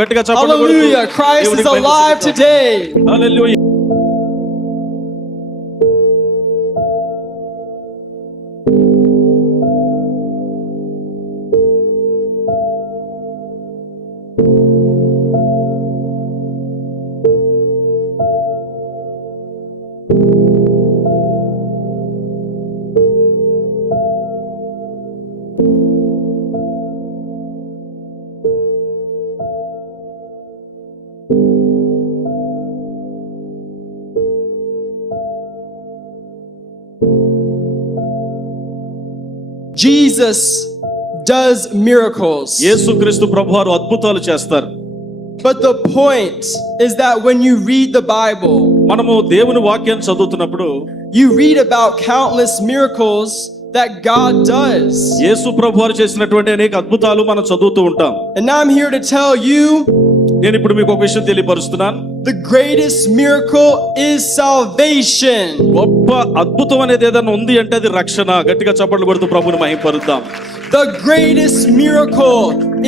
గట్టిగా చప్పట్లు కొడుతూ Hallelujah. Christ is alive today. Hallelujah. Jesus does miracles. యేసుక్రీస్తు ప్రభువారు అద్భుతాలు చేస్తారు. But the point is that when you read the Bible, మనము దేవుని వాక్యాన్ని చదువుతున్నప్పుడు you read about countless miracles that God does. యేసు ప్రభువారు చేసినటువంటి అనేక అద్భుతాలు మనం చదువుతూ ఉంటాం. And I'm here to tell you, నేను ఇప్పుడు మీకు ఒక విషయం తెలియపరుస్తున్నాను. the greatest miracle is salvation. గొప్ప అద్భుతం అనేది ఏదైనా ఉంది అంటే అది రక్షణ. గట్టిగా చప్పట్లు కొడుతూ ప్రభువుని మహిమపరుద్దాం. The greatest miracle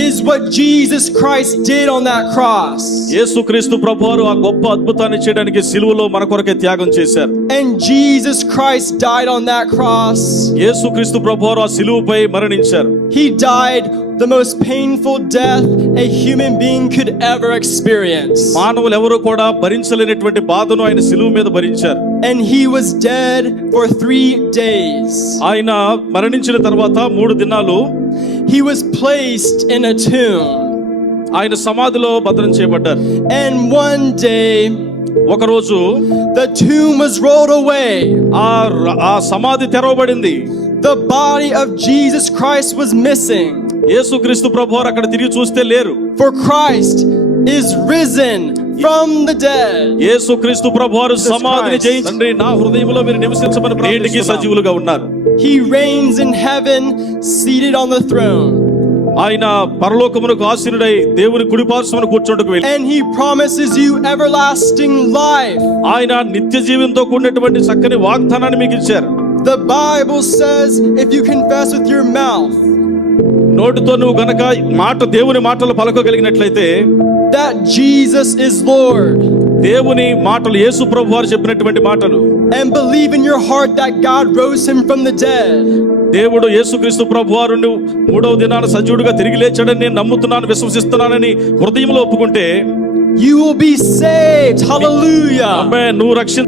is what Jesus Christ did on that cross. యేసుక్రీస్తు ప్రభువారు ఆ గొప్ప అద్భుతాన్ని చేయడానికి సిలువలో మన కొరకే త్యాగం చేశారు. And Jesus Christ died on that cross. యేసుక్రీస్తు ప్రభువారు ఆ సిలువపై మరణించారు. He died the most painful death a human being could ever experience. మానవులు ఎవరు కూడా భరించలేనటువంటి బాధను ఆయన సిలువ మీద భరించారు. And he was dead for 3 days. ఆయన మరణించిన తర్వాత 3 దినాలు He was placed in a tomb. ఆయన సమాధిలో భద్రం చేయబడ్డారు. And one day ఒక రోజు the tomb was rolled away. ఆ సమాధి తెరవబడింది. The body of Jesus Christ was missing. యేసుక్రీస్తు ప్రభువారు అక్కడ తిరిగి చూస్తే లేరు. For Christ is risen from the dead. యేసుక్రీస్తు ప్రభువారు సమాధిని జయించి తండ్రి నా హృదయంలో మీరు నివసించమని నేటికి సజీవులుగా ఉన్నారు. He reigns in heaven, seated on the throne. ఆయన పరలోకమునకు ఆసీనుడై దేవుని కుడిపార్శ్వమున కూర్చుంటకు వెళ్ళి And he promises you everlasting life. ఆయన నిత్య జీవంతో కూడినటువంటి చక్కని వాగ్దానాన్ని మీకు ఇచ్చారు. The Bible says if you confess with your mouth నోటితో నువ్వు గనక దేవుని మాటలు పలకగలిగినట్లయితే that Jesus is Lord, దేవుని మాటలు యేసు ప్రభువారు చెప్పినటువంటి మాటలు, and believe in your heart that God rose him from the dead, దేవుడు యేసుక్రీస్తు ప్రభువారును 3వ దినాన సజీవుడిగా తిరిగి లేచాడని నేను నమ్ముతున్నాను, విశ్వసిస్తున్నానని హృదయంలో ఒప్పుకుంటే you will be saved. Hallelujah. ఆమేన్. నువ్వు రక్షణ